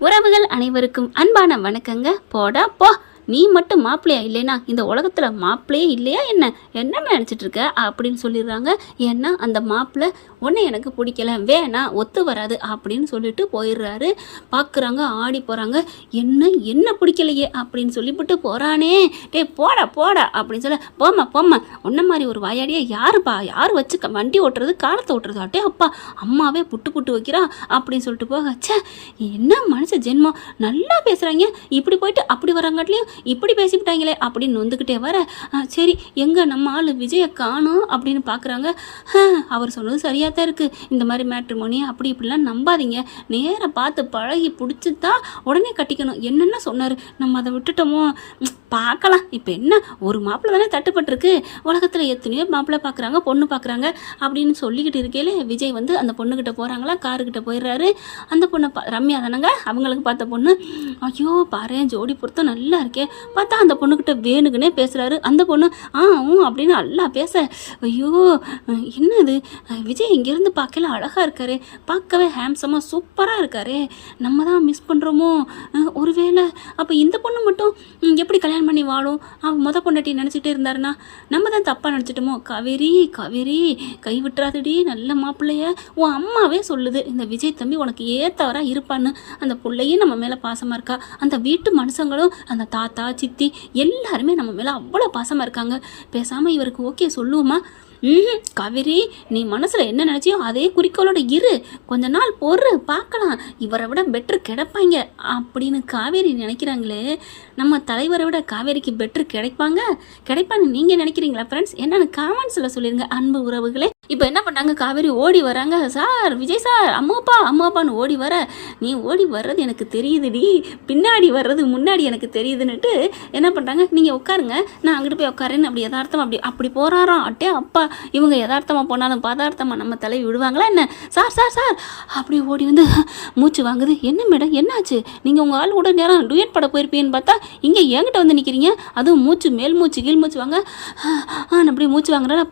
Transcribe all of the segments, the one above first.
உறவுகள் அனைவருக்கும் அன்பான வணக்கங்க. போடா போ, நீ மட்டும் மாப்பிள்ளையா இல்லைனா இந்த உலகத்தில் மாப்பிள்ளையே இல்லையா என்ன என்ன நினச்சிட்டு இருக்க அப்படின்னு சொல்லிடுறாங்க. ஏன்னா அந்த மாப்பிள்ளை ஒன்று எனக்கு பிடிக்கல, வேணா, ஒத்து வராது அப்படின்னு சொல்லிட்டு போயிடுறாரு. பார்க்குறாங்க, ஆடி போகிறாங்க. என்ன பிடிக்கலையே அப்படின்னு சொல்லிவிட்டு போகிறானே, டே போடா போடா அப்படின்னு சொல்ல, போம்மா ஒன்ன மாதிரி ஒரு வாயாடியே யாருப்பா, யார் வச்சு வண்டி ஓட்டுறது, காலத்தை ஓட்டுறது, அட்டே அப்பா அம்மாவே புட்டு வைக்கிறா அப்படின்னு சொல்லிட்டு போக, சே என்ன மனுஷ ஜென்மம், நல்லா பேசுகிறாங்க, இப்படி போயிட்டு அப்படி வராங்காட்டிலையும் இப்படி பேசிவிட்டாங்களே அப்படின்னு வந்துக்கிட்டே வர, சரி எங்கே நம்ம ஆள் விஜயை காணும் அப்படின்னு பார்க்குறாங்க. அவர் சொன்னது சரியாக தான் இருக்குது, இந்த மாதிரி மேட்ரிமோனி அப்படி இப்படிலாம் நம்பாதீங்க, நேராக பார்த்து பழகி பிடிச்சி தான் உடனே கட்டிக்கணும். என்னென்ன சொன்னார், நம்ம அதை விட்டுட்டோமோ, பார்க்கலாம். இப்போ என்ன, ஒரு மாப்பிள்ளை தானே தட்டுப்பட்டிருக்கு, உலகத்தில் எத்தனையோ மாப்பிள்ளை பார்க்குறாங்க, பொண்ணு பார்க்குறாங்க அப்படின்னு சொல்லிக்கிட்டு இருக்கையில விஜய் வந்து அந்த பொண்ணுக்கிட்ட போகிறாங்களா, காருக்கிட்ட போயிடுறாரு. அந்த பொண்ணை ரம்யா தானங்க அவங்களுக்கு பார்த்த பொண்ணு. ஐயோ பாரு ஜோடி பொறுத்த நல்லா இருக்கே, பார்த்தா அந்த பொண்ணுக்கிட்ட வேணுக்குன்னே பேசுகிறாரு. அந்த பொண்ணு அப்படின்னு நல்லா பேச, ஐயோ என்ன இது, விஜய் இங்கேருந்து பார்க்கல அழகாக இருக்காரு, பார்க்கவே ஹேம்சமாக சூப்பராக இருக்காரு, நம்ம தான் மிஸ் பண்ணுறோமோ ஒருவேளை. அப்போ இந்த பொண்ணு மட்டும் எப்படி கல்யாணம் பண்ணி வாழும், அவன் பொண்டாட்டி நினச்சிட்டே இருந்தாருன்னா நம்ம தான் தப்பாக நினச்சிட்டோமோ. காவேரி கை விட்டுறாதடி, நல்ல மாப்பிள்ளைய உன் அம்மாவே சொல்லுது, இந்த விஜய் தம்பி உனக்கு ஏத்தவராக இருப்பான்னு. அந்த பிள்ளையும் நம்ம மேலே பாசமாக இருக்கா, அந்த வீட்டு மனுஷங்களும் அந்த தாத்தா சித்தி எல்லாருமே நம்ம மேலே அவ்வளோ பாசமாக இருக்காங்க. பேசாமல் இவருக்கு ஓகே சொல்லுவோமா? காவேரி, நீ மனசில் என்ன நினச்சியோ அதே குறிக்கோளோட இரு, கொஞ்ச நாள் பொறு பார்க்கலாம், இவரை விட பெட்ரு கிடைப்பாங்க அப்படின்னு காவேரி நினைக்கிறாங்களே. நம்ம தலைவரை விட காவேரிக்கு பெட்ரு கிடைப்பான்னு நீங்கள் நினைக்கிறீங்களா ஃப்ரெண்ட்ஸ்? என்னென்னு காமெண்ட்ஸில் சொல்லிடுங்க அன்பு உறவுகளே. இப்போ என்ன பண்ணாங்க, காவேரி ஓடி வராங்க, சார் விஜய் சார் அம்மாப்பான்னு ஓடி வர, நீ ஓடி வர்றது எனக்கு தெரியுதுடி, பின்னாடி வர்றது முன்னாடி எனக்கு தெரியுதுன்னுட்டு என்ன பண்ணுறாங்க, நீங்கள் உட்காருங்க நான் அங்கிட்டு போய் உட்காரேன்னு அப்படி யதார்த்தமாக அப்படி போகிறாராம். அட்டே அப்பா, இவங்க யதார்த்தமாக போனாலும் பதார்த்தமாக நம்ம தலைவி விடுவாங்களா என்ன? சார் அப்படி ஓடி வந்து மூச்சு வாங்குது. என்ன மேடம் என்னாச்சு, நீங்கள் உங்கள் ஆள் கூட நேரம் டூயட் பட போயிருப்பீங்கன்னு பார்த்தா இங்கே என்கிட்ட வந்து நிற்கிறீங்க, அதுவும் மூச்சு மேல் மூச்சு கீழ் மூச்சு வாங்க, அப்படி மூச்சு வாங்குறா,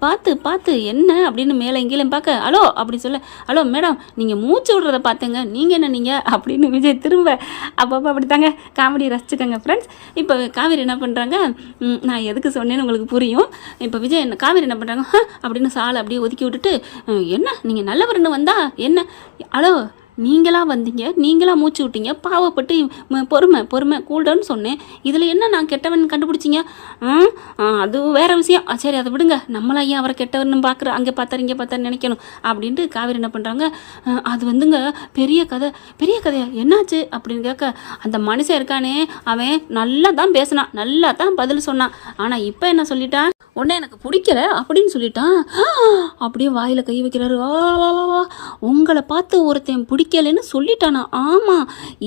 பார்த்து என்ன அப்படின்னு மேலே இங்கேயும் பார்க்க, ஹலோ அப்படி சொல்ல, ஹலோ மேடம் நீங்கள் மூச்சு விடுறத பார்த்தேங்க, நீங்கள் என்ன நீங்கள் அப்படின்னு விஜய் திரும்ப அப்பப்போ அப்படி தாங்க காமெடி ரசிச்சுக்கோங்க ஃப்ரெண்ட்ஸ். இப்போ காவேரி என்ன பண்ணுறாங்க, நான் எதுக்கு சொன்னேன்னு உங்களுக்கு புரியும். இப்போ விஜய் காவேரி என்ன பண்ணுறாங்க, அப்படின்னு சாலை அப்படியே ஒதுக்கி விட்டுட்டு, என்ன நீங்கள் நல்லவர்னு வந்தா என்ன, ஹலோ நீங்களாக வந்தீங்க, நீங்களாக மூச்சு விட்டீங்க, பாவப்பட்டு பொறுமை கூல்டவுன்னு சொன்னேன், இதில் என்ன நான் கெட்டவன் கண்டுபிடிச்சிங்க? அது வேறு விஷயம், சரி அதை விடுங்க, நம்மளா ஏன் அவரை கெட்டவர்னு பார்க்குற, அங்கே பார்த்தாரு இங்கே பார்த்தாரு நினைக்கணும் அப்படின்ட்டு காவேரி என்ன பண்ணுறாங்க, அது வந்துங்க பெரிய கதையா என்னாச்சு அப்படின்னு கேட்க, அந்த மனுஷன் இருக்கானே அவன் நல்லா தான் பேசினான், நல்லா தான் பதில் சொன்னான், ஆனால் இப்போ என்ன சொல்லிட்டான், உடனே எனக்கு பிடிக்கல அப்படின்னு சொல்லிட்டான். அப்படியே வாயில் கை வைக்கிறாரு. உங்களை பார்த்து ஒருத்தன் பிடிக்கலன்னு சொல்லிட்டானா? ஆமாம்,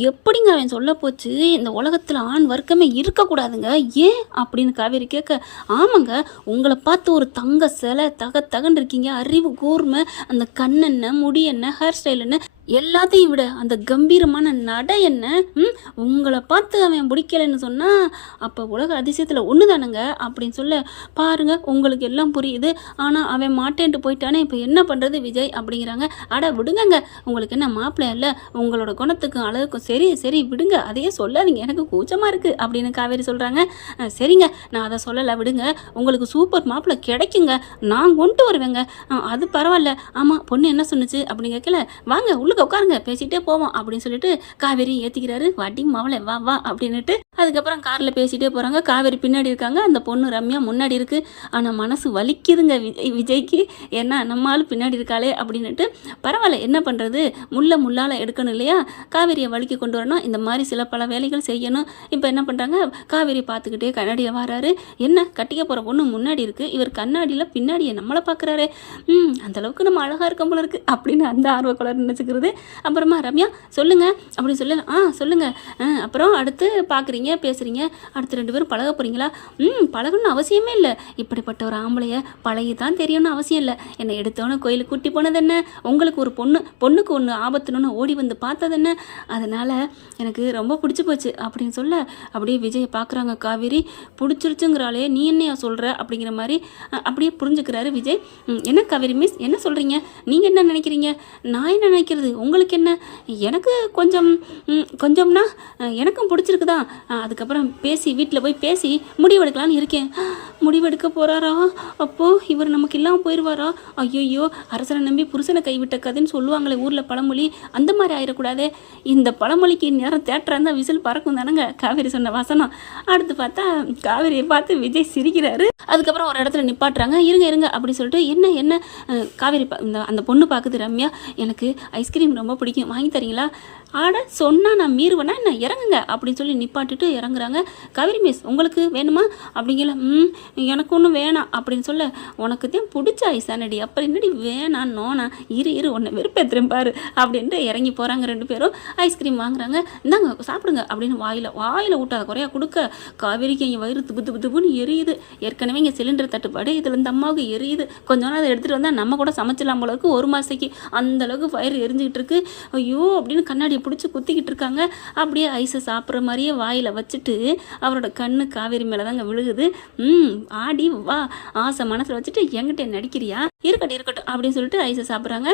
எப்படிங்க அவன் சொல்ல போச்சு, இந்த உலகத்தில் ஆண் வர்க்கமே இருக்கக்கூடாதுங்க, ஏன் அப்படின்னு காவேரி கேட்க, ஆமாங்க உங்களை பார்த்து ஒரு தங்க சிலை தகன்னு இருக்கீங்க, அறிவு கூர்மை, அந்த கண்ணென்ன முடி என்ன ஹேர் ஸ்டைல் என்ன எல்லாத்தையும் விட அந்த கம்பீரமான நடை என்ன, உங்களை பார்த்து அவன் பிடிக்கலைன்னு சொன்னால் அப்போ உலக அதிசயத்தில் ஒன்று தானுங்க அப்படின்னு சொல்ல, பாருங்கள் உங்களுக்கு எல்லாம் புரியுது, ஆனால் அவன் மாட்டேன்ட்டு போயிட்டானே, இப்போ என்ன பண்ணுறது விஜய் அப்படிங்கிறாங்க. அட விடுங்கங்க, உங்களுக்கு என்ன மாப்பிள்ளை இல்லை, உங்களோட குணத்துக்கும் அழகுக்கும் சரி விடுங்க, அதையே சொல்லாதீங்க, எனக்கு கூச்சமாக இருக்குது அப்படின்னு காவேரி சொல்கிறாங்க. சரிங்க நான் அதை சொல்லலை விடுங்க, உங்களுக்கு சூப்பர் மாப்பிள்ளை கிடைக்குங்க, நான் கொண்டு வருவேங்க, அது பரவாயில்ல. ஆமாம் பொண்ணு என்ன சொன்னுச்சு அப்படின்னு கேட்கல, வாங்க உள்ள உட்காருங்க பேசிகிட்டே போவோம் அப்படின்னு சொல்லிட்டு காவேரி ஏற்றிக்கிறாரு. வாட்டி மவளை வா அப்படின்னுட்டு அதுக்கப்புறம் காரில் பேசிகிட்டே போகிறாங்க. காவேரி பின்னாடி இருக்காங்க, அந்த பொண்ணு ரம்யா முன்னாடி இருக்குது. ஆனால் மனசு வலிக்குதுங்க விஜய்க்கு, ஏன்னா நம்ம ஆள் பின்னாடி இருக்காளே அப்படின்னுட்டு. பரவாயில்ல என்ன பண்ணுறது, முள்ளால் எடுக்கணும் இல்லையா, காவேரியை வலிக்க கொண்டு வரணும், இந்த மாதிரி பல வேலைகள் செய்யணும். இப்போ என்ன பண்ணுறாங்க, காவேரி பார்த்துக்கிட்டே கண்ணாடியில் வராரு. என்ன கட்டிக்க போகிற பொண்ணு முன்னாடி இருக்குது, இவர் கண்ணாடியில் பின்னாடியை நம்மளை பார்க்குறாரு, அந்தளவுக்கு நம்ம அழகாக இருக்க போல இருக்குது அப்படின்னு அந்த ஆர்வக்குளர் நினச்சிக்கிறது. அப்புறமா ரம்யா சொல்லுங்க அப்படின்னு சொல்லுங்க, அப்புறம் அடுத்து பார்க்குறீங்க பேசுகிறீங்க, அடுத்து 2 பேரும் பழக போகிறீங்களா? பழகணும்னு அவசியமே இல்லை, இப்படிப்பட்ட ஒரு ஆம்பளைய பழகி தான் தெரியணும்னு அவசியம் இல்லை, என்னை எடுத்தவொன்னே கோயிலுக்கு கூட்டி போனது என்ன, உங்களுக்கு ஒரு பொண்ணுக்கு ஒன்று ஆபத்துன்னு ஓடி வந்து பார்த்தது என்ன, அதனால் எனக்கு ரொம்ப பிடிச்சி போச்சு அப்படின்னு சொல்ல, அப்படியே விஜயை பார்க்குறாங்க காவேரி. பிடிச்சிருச்சுங்கிறாளே நீ என்னையா சொல்கிற அப்படிங்கிற மாதிரி அப்படியே புரிஞ்சுக்கிறாரு விஜய். என்ன காவேரி மிஸ் என்ன சொல்கிறீங்க, நீங்கள் என்ன நினைக்கிறீங்க? நான் என்ன நினைக்கிறது, உங்களுக்கு என்ன? எனக்கு கொஞ்சம் கொஞ்சம்னா எனக்கும் பிடிச்சிருக்கு தான். அதுக்கப்புறம் பேசி வீட்டில் போய் பேசி முடிவெடுக்கலான்னு இருக்கேன். முடிவெடுக்க போகிறாரா? அப்போது இவர் நமக்கு இல்லாமல் போயிடுவாரா? ஐயோ, அரசனை நம்பி புருஷனை கைவிட்ட கதைன்னு சொல்லுவாங்களே ஊரில் பழமொழி, அந்த மாதிரி ஆயிடக்கூடாதே. இந்த பழமொழிக்கு நேரம் தேட்டராக இருந்தால் விசில் பறக்கும் தானேங்க காவேரி சொன்ன வசனம். அடுத்து பார்த்தா காவேரியை பார்த்து விஜய் சிரிக்கிறாரு. அதுக்கப்புறம் ஒரு இடத்துல நிப்பாட்டுறாங்க. இருங்க அப்படின்னு சொல்லிட்டு என்ன காவேரி அந்த பொண்ணு பார்க்குது ரம்யா, எனக்கு ஐஸ்கிரீம் ரொம்ப பிடிக்கும், வாங்கி தரீங்களா? ஆட சொன்னால் நான் மீறுவேனா என்ன, இறங்குங்க அப்படின்னு சொல்லி நிப்பாட்டிட்டு இறங்குறாங்க. காவேரி மிஸ் உங்களுக்கு வேணுமா அப்படிங்கல. எனக்கு ஒன்றும் வேணாம் அப்படின்னு சொல்ல, உனக்கு தான் பிடிச்ச ஐஸானடி, அப்புறம் என்னடி வேணாம் நோனா, இரு ஒன்று வெறுப்பேற்றுறேன் பாரு அப்படின்ட்டு இறங்கி போகிறாங்க. 2 பேரும் ஐஸ்கிரீம் வாங்குறாங்க. இந்தாங்க சாப்பிடுங்க அப்படின்னு வாயில் ஊட்டாத குறையா கொடுக்க காவேரிக்கு இங்கே வயிறு துப்புன்னு எரியுது. ஏற்கனவே இங்கே சிலிண்டர் தட்டுப்பாடு, இதில் இந்த அம்மாவுக்கு எரியுது. கொஞ்ச நாள் அதை எடுத்துகிட்டு வந்தால் நம்ம கூட சமைச்சலாம் போல இருக்கு. 1 மாதத்துக்கு அந்தளவுக்கு ஃபயர் எரிஞ்சிக்கிட்டு இருக்கு. ஐயோ அப்படின்னு கண்ணாடியை பிடிச்சி குத்திக்கிட்டு இருக்காங்க. அப்படியே ஐஸை சாப்பிட்ற மாதிரியே வாயில் வச்சுட்டு அவரோட கண்ணு காவேரி மேலே தாங்க விழுகுது. ஆடி வா, ஆசை மனசில் வச்சுட்டு என்கிட்ட நடிக்கிறியா? இருக்கட்டும் அப்படின்னு சொல்லிட்டு ஐஸை சாப்பிட்றாங்க.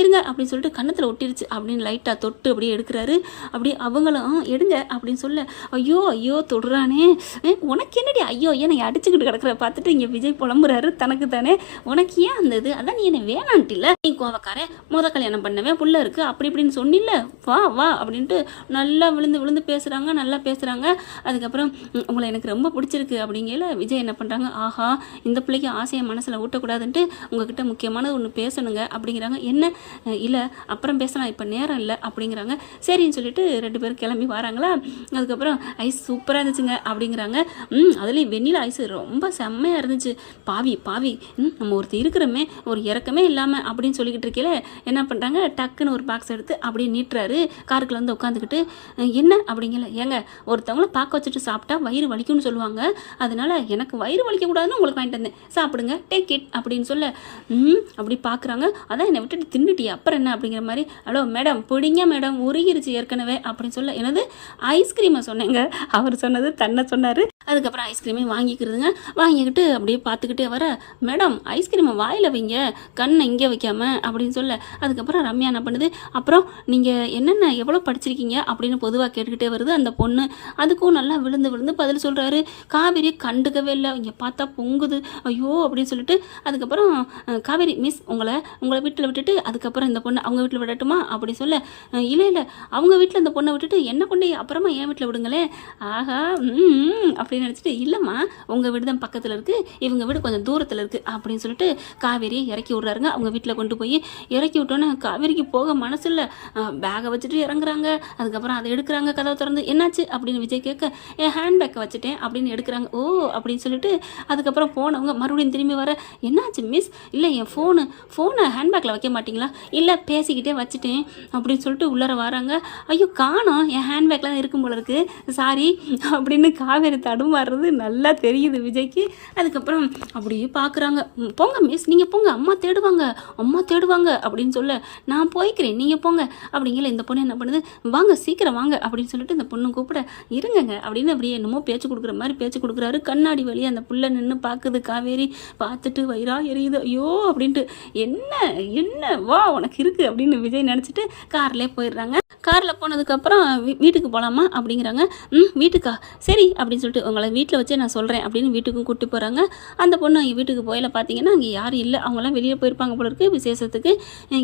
இருங்க அப்படின்னு சொல்லிட்டு கன்னத்தில் ஒட்டிருச்சு அப்படின்னு லைட்டாக தொட்டு அப்படியே எடுக்கிறாரு. அப்படியே அவங்களும் எடுங்க அப்படின்னு சொல்ல, ஐயோ தொடுறானே, உனக்கு என்னடி ஐயோ என்னை அடிச்சுக்கிட்டு கிடக்கிற பார்த்துட்டு இங்கே விஜய் புலம்புறாரு தனக்கு தானே. உனக்கு ஏன் அந்த இது, அதான் நீ என்னை வேணான்ட்டில்ல, நீ கோவக்காரன், கல்யாணம் பண்ணவே புள்ள இருக்கு அப்படி இப்படின்னு சொன்னில்ல, வா அப்படின்ட்டு நல்லா விழுந்து பேசுகிறாங்க. நல்லா பேசுகிறாங்க. அதுக்கப்புறம் உங்களை எனக்கு ரொம்ப பிடிச்சிருக்கு அப்படிங்கல விஜய் என்ன பண்ணுறாங்க, ஆஹா இந்த பிள்ளைக்கு ஆசையை மனசில் ஊட்டக்கூடாதுன்ட்டு உங்ககிட்ட முக்கியமானது ஒன்று பேசணுங்க அப்படிங்கிறாங்க. என்ன? இல்லை அப்புறம் பேசலாம், இப்போ நேரம் இல்லை அப்படிங்கிறாங்க. சரின்னு சொல்லிட்டு 2 பேரும் கிளம்பி வராங்களா. அதுக்கப்புறம் ஐஸ் சூப்பராக இருந்துச்சுங்க அப்படிங்கிறாங்க. அதுலேயும் வெண்ணிலா ஐஸ் ரொம்ப செம்மையாக இருந்துச்சு. பாவி நம்ம ஒருத்தர் இருக்கிறோமே ஒரு இறக்கமே இல்லாமல் அப்படின்னு சொல்லிக்கிட்டு இருக்கல, என்ன பண்ணுறாங்க, டக்குன்னு ஒரு பாக்ஸ் எடுத்து அப்படியே நீட்டுறாரு. காருக்குள்ள வந்து உட்காந்துக்கிட்டு என்ன அப்படிங்கல, ஏங்க ஒருத்தவங்கள பார்க்க வச்சுட்டு சாப்பிட்டா வயிறு வலிக்கும்னு சொல்லுவாங்க, அதனால எனக்கு வயிறு வலிக்கக்கூடாதுன்னு உங்களுக்கு வாங்கிட்டு வந்தேன், சாப்பிடுங்க டேக் இட் அப்படின்னு சொல்ல, அப்படி பார்க்குறாங்க. அதான் என்னை விட்டுட்டு தின்னுட்டியா அப்புறம் என்ன அப்படிங்கிற மாதிரி. ஹலோ மேடம் பிடிங்க மேடம், உருகிருச்சு ஏற்கனவே அப்படின்னு சொல்ல, எனது ஐஸ்கிரீமை சொன்னேங்க, அவர் சொன்னது தன்னை சொன்னார். அதுக்கப்புறம் ஐஸ்கிரீமே வாங்கிக்கிறதுங்க. வாங்கிக்கிட்டு அப்படியே பார்த்துக்கிட்டே வர, மேடம் ஐஸ்கிரீமை வாயில் வைங்க, கண்ணை இங்கே வைக்காம அப்படின்னு சொல்ல. அதுக்கப்புறம் ரம்யா என்ன பண்ணுது, அப்புறம் நீங்கள் என்னென்ன எவ்வளோ படிச்சிருக்கீங்க அப்படின்னு பொதுவாக கேட்டுக்கிட்டே வருது அந்த பொண்ணு. அதுக்கும் நல்லா விழுந்து பதில் சொல்கிறாரு. காவேரி கண்டுக்கவே இல்லை, இங்கே பார்த்தா பொங்குது ஐயோ அப்படின்னு சொல்லிட்டு. அதுக்கப்புறம் காவேரி மிஸ் உங்களை வீட்டில் விட்டுட்டு அதுக்கப்புறம் இந்த பொண்ணை அவங்க வீட்டில் விடட்டுமா அப்படின்னு சொல்ல, இல்லை அவங்க வீட்டில் இந்த பொண்ணை விட்டுட்டு என்ன கொண்டு அப்புறமா என் வீட்டில் விடுங்களே. ஆஹா அப்படின்னு நினச்சிட்டு, இல்லைம்மா உங்கள் வீடு தான் பக்கத்தில் இருக்குது, இவங்க வீடு கொஞ்சம் தூரத்தில் இருக்குது அப்படின்னு சொல்லிட்டு காவேரியை இறக்கி விட்றாருங்க. அவங்க வீட்டில் கொண்டு போய் இறக்கி விட்டோன்னே காவேரிக்கு போக மனசு இல்லை. பேக்கை வச்சுட்டு இறங்குறாங்க. அதுக்கப்புறம் அதை எடுக்கிறாங்க. கதவை திறந்து என்னாச்சு அப்படின்னு விஜய் கேட்க, என் ஹேண்ட்பேக்கை வச்சுட்டேன் அப்படின்னு எடுக்கிறாங்க. ஓ அப்படின்னு சொல்லிட்டு அதுக்கப்புறம் போனவங்க மறுபடியும் திரும்பி வர, என்னாச்சு மிஸ்? இல்லை என் ஃபோனை ஹேண்ட்பேக்கில் வைக்க மாட்டிங்களா? இல்லை பேசிக்கிட்டே வச்சுட்டேன் அப்படின்னு சொல்லிட்டு உள்ளார வராங்க. ஐயோ காணோம், என் ஹேண்ட்பேக்லாம் இருக்கும் போல இருக்கு, சாரி அப்படின்னு காவேரி தடுமாறுறது நல்லா தெரியுது விஜய்க்கு. அதுக்கப்புறம் அப்படியே பார்க்குறாங்க. போங்க மிஸ் நீங்கள் போங்க, அம்மா தேடுவாங்க அப்படின்னு சொல்ல, நான் போய்க்கிறேன் நீங்கள் போங்க அப்படிங்கிற. இந்த பொண்ணு என்ன பண்ணுது, வாங்க சீக்கிரம் வாங்க அப்படின்னு சொல்லிட்டு இந்த பொண்ணு கூப்பிட, இருங்கங்க அப்படின்னு அப்படியே என்னமோ பேச்சு கொடுக்குற மாதிரி பேச்சு கொடுக்குறாரு. கண்ணாடி வழியே அந்த புள்ள நின்று பார்க்குது காவேரி. பார்த்துட்டு வயிறா எரியுது ஐயோ அப்படின்ட்டு, என்ன வா உனக்கு இருக்குது அப்படின்னு விஜய் நினச்சிட்டு கார்லேயே போயிடுறாங்க. காரில் போனதுக்கப்புறம் வீட்டுக்கு போகலாமா அப்படிங்கிறாங்க. வீட்டுக்கா, சரி அப்படின்னு சொல்லிட்டு உங்களை வீட்டில் வச்சே நான் சொல்கிறேன் அப்படின்னு வீட்டுக்கும் கூப்பிட்டு போகிறாங்க. அந்த பொண்ணு அங்கே வீட்டுக்கு போயில பார்த்தீங்கன்னா அங்கே யாரும் இல்லை, அவங்களாம் வெளியே போயிருப்பாங்க போல இருக்குது விசேஷத்துக்கு.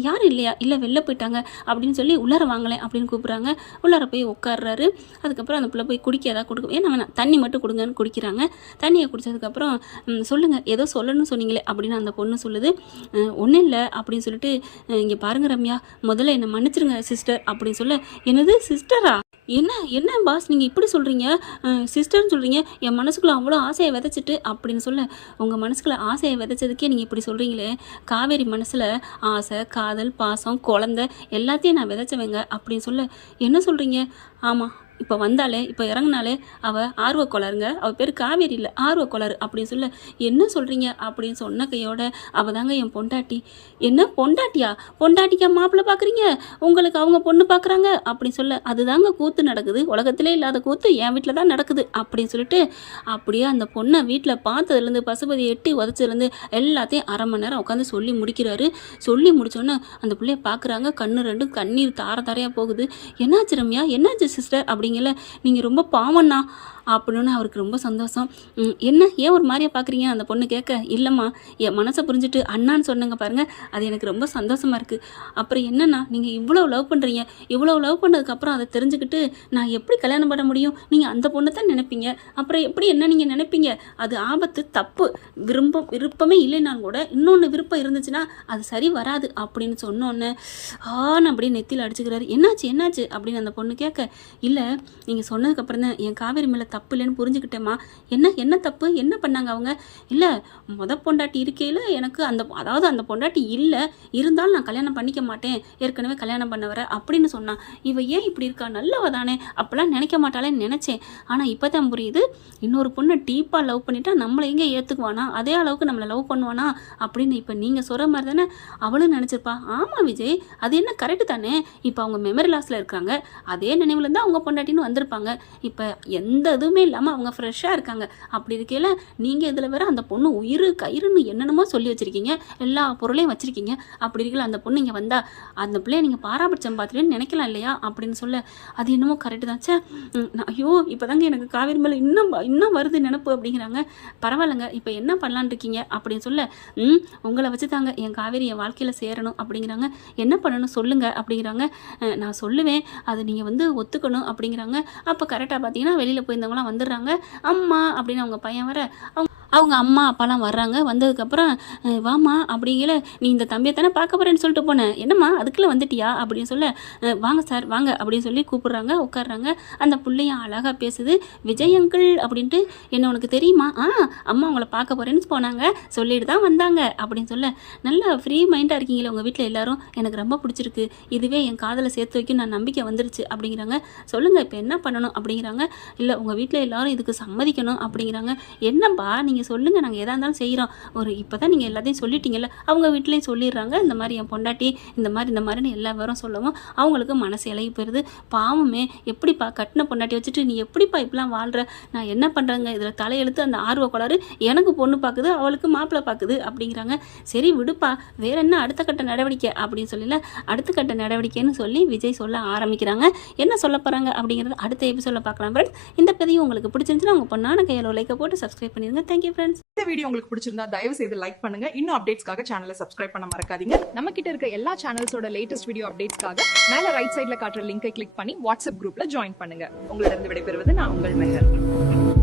யாரும் இல்லையா? இல்லை வெளில போயிட்டாங்க அப்படின்னு சொல்லி உள்ளார வாங்கலேன் அப்படின்னு கூப்பிட்றாங்க. உள்ளார போய் உட்காடுறாரு. அதுக்கப்புறம் அந்த பிள்ளை போய் குடிக்க ஏதாவது கொடுக்கும், ஏன்னா வேணாம் தண்ணி மட்டும் கொடுங்கன்னு குடிக்கிறாங்க. தண்ணியை குடித்ததுக்கப்புறம் சொல்லுங்கள் ஏதோ சொல்லணும்னு சொன்னீங்களே அப்படின்னு அந்த பொண்ணு சொல்லுது. ஒன்றும் இல்லை அப்படின்னு சொல்லிட்டு, இங்கே பாருங்க ரம்யா, முதல்ல என்னை மன்னிச்சிருங்க சிஸ்டர் அப்படின்னு சொல்ல, என்னது சிஸ்டரா? என்ன பாஸ் நீங்கள் இப்படி சொல்கிறீங்க, சிஸ்டர்னு சொல்கிறீங்க, என் மனசுக்குள்ளே அவ்வளோ ஆசையை விதைச்சிட்டு அப்படின்னு சொல்ல, உங்கள் மனசுக்குள்ளே ஆசையை விதைச்சதுக்கே நீங்கள் இப்படி சொல்கிறீங்களே, காவேரி மனசில் ஆசை, காதல், பாசம், குழந்தை எல்லாத்தையும் நான் விதைச்சவங்க அப்படின்னு சொல்ல, என்ன சொல்கிறீங்க? ஆமாம் இப்போ வந்தாலே இப்போ இறங்குனாலே அவள் ஆர்வக்கோளாறுங்க, அவள் பேர் காவேரி இல்லை ஆர்வக்கோளாறு அப்படின்னு சொல்ல, என்ன சொல்கிறீங்க அப்படின்னு சொன்ன கையோட அவள் தாங்க என் பொண்டாட்டி. என்ன பொண்டாட்டியா? பொண்டாட்டிக்கா மாப்பிள்ளை பார்க்குறீங்க? உங்களுக்கு அவங்க பொண்ணு பார்க்குறாங்க அப்படின்னு சொல்ல, அதுதாங்க கூத்து நடக்குது, உலகத்திலே இல்லாத கூத்து என் வீட்டில் தான் நடக்குது அப்படின்னு சொல்லிட்டு அப்படியே அந்த பொண்ணை வீட்டில் பார்த்ததுலேருந்து பசுபதி எட்டி உதச்சதுலேருந்து எல்லாத்தையும் அரை மணி நேரம் உட்காந்து சொல்லி முடிக்கிறாரு. சொல்லி முடிச்சோன்னே அந்த பிள்ளைய பார்க்குறாங்க, கண்ணு ரெண்டும் கண்ணீர் தார தாரையாக போகுது. என்னாச்சு ரம்யா, என்னாச்சு சிஸ்டர் அப்படிங்கல, நீங்கள் ரொம்ப பாவண்ணா அப்படின்னு அவருக்கு ரொம்ப சந்தோஷம். என்ன ஏன் ஒரு மாதிரியா பார்க்குறீங்க அந்த பொண்ணு கேட்க, இல்லைம்மா என் மனசை புரிஞ்சுட்டு அண்ணான்னு சொன்னங்க பாருங்கள், அது எனக்கு ரொம்ப சந்தோஷமாக இருக்குது. அப்புறம் என்னன்னா நீங்கள் இவ்வளோ லவ் பண்ணுறீங்க, இவ்வளோ லவ் பண்ணதுக்கப்புறம் அதை தெரிஞ்சுக்கிட்டு நான் எப்படி கல்யாணம் பண்ண முடியும்? நீங்கள் அந்த பொண்ணை தான் நினைப்பீங்க, அப்புறம் எப்படி என்ன நீங்கள் நினைப்பீங்க? அது ஆபத்து, தப்பு. விருப்பமே இல்லைனாலும் கூட இன்னொன்று விருப்பம் இருந்துச்சுன்னா அது சரி வராது அப்படின்னு சொன்னோன்னே அப்படியே நெத்தியில் அடிச்சுக்கிறாரு. என்னாச்சு என்னாச்சு அப்படின்னு அந்த பொண்ணு கேட்க, இல்லை நீங்கள் சொன்னதுக்கப்புறம் தான் என் காவேரி மேலே தப்பு இல்லைன்னு புரிஞ்சுக்கிட்டேம்மா. என்ன தப்பு, என்ன பண்ணாங்க அவங்க? இல்லை பொண்டாட்டி இருக்கையில் எனக்கு அதாவது அந்த பொண்டாட்டி இல்லை, இருந்தாலும் நான் கல்யாணம் பண்ணிக்க மாட்டேன், ஏற்கனவே கல்யாணம் பண்ண வர அப்படின்னு சொன்னான். இவ ஏன் இப்படி இருக்கா, நல்லவ தானே, அப்போல்லாம் நினைக்க மாட்டாளேன்னு நினச்சேன். ஆனால் இப்போ தான் புரியுது, இன்னொரு பொண்ணை டீப்பாக லவ் பண்ணிட்டா நம்மளை எங்கே ஏற்றுக்குவானா, அதே அளவுக்கு நம்மளை லவ் பண்ணுவானா அப்படின்னு இப்போ நீங்கள் சொல்கிற மாதிரி தானே அவளும் நினச்சிருப்பா. ஆமாம் விஜய், அது என்ன கரெக்டு தானே. இப்போ அவங்க மெமரி லாஸில் இருக்காங்க, அதே நினைவில் தான் அவங்க பொண்டாட்டின்னு வந்திருப்பாங்க. இப்போ எந்த இதுவுமே இல்லாமல் அவங்க ஃப்ரெஷ்ஷாக இருக்காங்க. அப்படி இருக்கையில் நீங்கள் இதில் வேற அந்த பொண்ணு உயிர் கயிறுன்னு என்னென்னமோ சொல்லி வச்சுருக்கீங்க, எல்லா பொருளையும் வச்சுருக்கீங்க. அப்படி இருக்கல அந்த பொண்ணு இங்கே வந்தால் அந்த பிள்ளைய நீங்கள் பாராபட்சம் பார்த்துட்டேன்னு நினைக்கலாம் இல்லையா அப்படின்னு சொல்ல, அது என்னமோ கரெக்டு தான்ச்சா. ஐயோ இப்போ தாங்க எனக்கு காவேரி மேலே இன்னும் வருது நினப்பு அப்படிங்கிறாங்க. பரவாயில்லைங்க, இப்போ என்ன பண்ணலான் இருக்கீங்க அப்படின்னு சொல்ல, உங்களை வச்சு தாங்க என் காவேரி என் வாழ்க்கையில் சேரணும் அப்படிங்கிறாங்க. என்ன பண்ணணும் சொல்லுங்கள் அப்படிங்கிறாங்க. நான் சொல்லுவேன், அது நீங்கள் ஒத்துக்கணும் அப்படிங்கிறாங்க. அப்போ கரெக்டாக பார்த்தீங்கன்னா வெளியில் போயிருந்தவங்களாம் வந்துடுறாங்க. அம்மா அப்படின்னு அவங்க பையன் வர, அவங்க அம்மா அப்பாலாம் வர்றாங்க. வந்ததுக்கப்புறம் வாமா அப்படிங்கல, நீ இந்த தம்பியை தானே பார்க்க போகிறேன்னு சொல்லிட்டு போனேன், என்னம்மா அதுக்குள்ளே வந்துட்டியா அப்படின்னு சொல்ல, வாங்க சார் வாங்க அப்படின்னு சொல்லி கூப்பிட்றாங்க. உட்காடுறாங்க. அந்த பிள்ளையும் அழகாக பேசுது. விஜய் அங்கிள் அப்படின்ட்டு, என்ன உனக்கு தெரியுமா? அம்மா உங்களை பார்க்க போகிறேன்னு போனாங்க, சொல்லிட்டு தான் வந்தாங்க அப்படின்னு சொல்ல, நல்லா ஃப்ரீ மைண்டாக இருக்கீங்களே உங்கள் வீட்டில் எல்லாரும், எனக்கு ரொம்ப பிடிச்சிருக்கு, இதுவே என் காதலை சேர்த்து வைக்கும் நான் நம்பிக்கை வந்துருச்சு அப்படிங்கிறாங்க. சொல்லுங்கள் இப்போ என்ன பண்ணணும் அப்படிங்கிறாங்க. இல்லை உங்கள் வீட்டில் எல்லாரும் இதுக்கு சம்மதிக்கணும் அப்படிங்கிறாங்க. என்னப்பா நீங்கள் சொல்லுங்கள், நாங்கள் எதாக இருந்தாலும் செய்கிறோம். இப்போ தான் நீங்கள் எல்லாத்தையும் சொல்லிட்டீங்கல்ல, அவங்க வீட்லேயும் சொல்லிடுறாங்க. இந்த மாதிரி என் பொண்டாட்டி இந்த மாதிரின்னு எல்லா பேரும் சொல்லவும் அவங்களுக்கு மனசு இலகி போயிடுது. பாவமே, எப்படிப்பா கட்டின பொண்டாட்டி வச்சுட்டு நீ எப்படிப்பா இப்படிலாம் வாழ்கிற, நான் என்ன பண்ணுறேங்க, இதில் தலையெழுத்து அந்த ஆர்வ கோளாறு, எனக்கு பொண்ணு பார்க்குது அவளுக்கு மாப்பிள்ளை பார்க்குது அப்படிங்கிறாங்க. சரி விடுப்பா, வேற என்ன அடுத்த கட்ட நடவடிக்கை அப்படின்னு சொல்லல, அடுத்த கட்ட நடவடிக்கைன்னு சொல்லி விஜய் சொல்ல ஆரம்பிக்கிறாங்க. என்ன சொல்ல போகிறாங்க அப்படிங்கிறது அடுத்த எபிசோடில் பார்க்கலாம் ஃப்ரெண்ட்ஸ். இந்த பதிவு உங்களுக்கு பிடிச்சிருந்துச்சுன்னா உங்கள் பொண்ணான கையில் லைக்கை போட்டு சப்ஸ்கிரைப் பண்ணிடுங்க. Thank you friends. இந்த வீடியோ உங்களுக்கு பிடிச்சிருந்தா தயவு செய்து லைக் பண்ணுங்க. இன்னும் அப்டேட்ஸ்க்காக சேனலை சப்ஸ்கிரைப் பண்ண மறக்காதீங்க. நம்ம கிட்ட இருக்க எல்லா சேனல்ஸோட லேட்டஸ்ட் வீடியோ அப்டேட்ஸ்க்காக மேல ரைட் சைடுல காட்டுற லிங்கை கிளிக் பண்ணி வாட்ஸ்அப் குரூப்ல ஜாயின் பண்ணுங்க. உங்களிடம் விடைபெறுவது நான் உங்கள் மெஹர்.